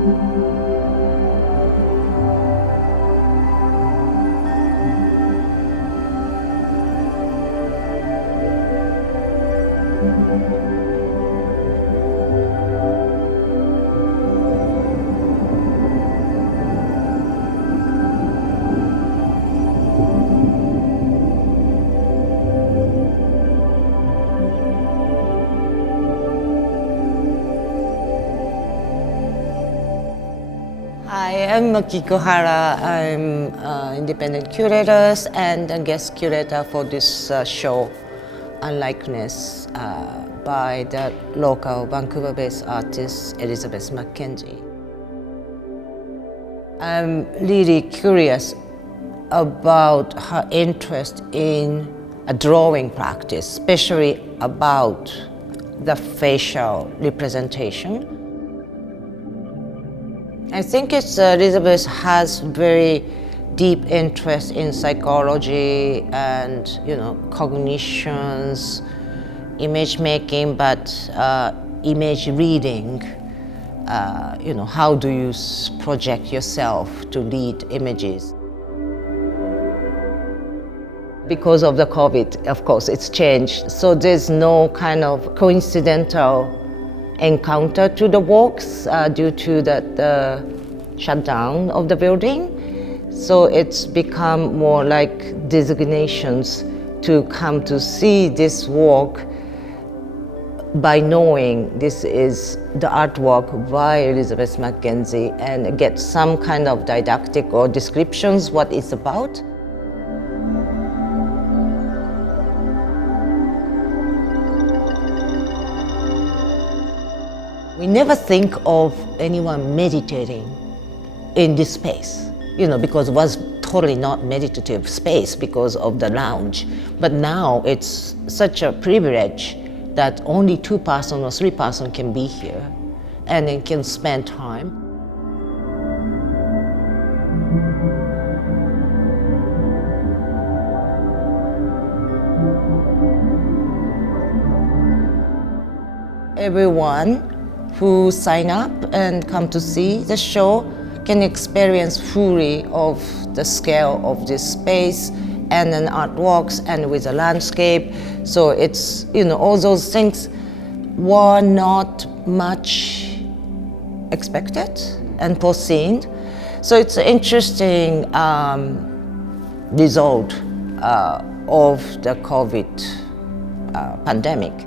Hi, I'm Kikuhara. I'm independent curator and a guest curator for this show, Unlikeness, by the local Vancouver-based artist Elizabeth MacKenzie. I'm really curious about her interest in a drawing practice, especially about the facial representation. I think Elizabeth has very deep interest in psychology and cognitions, image making, but image reading. How do you project yourself to read images? Because of the COVID, of course, it's changed. So there's no kind of coincidental encounter to the works due to the shutdown of the building. So it's become more like designations to come to see this work by knowing this is the artwork by Elizabeth MacKenzie and get some kind of didactic or descriptions what it's about. We never think of anyone meditating in this space, because it was totally not meditative space because of the lounge. But now it's such a privilege that only 2 person or 3 person can be here and they can spend time. Everyone who sign up and come to see the show can experience fully of the scale of this space and then artworks and with the landscape. So it's, all those things were not much expected and foreseen. So it's an interesting result of the COVID pandemic.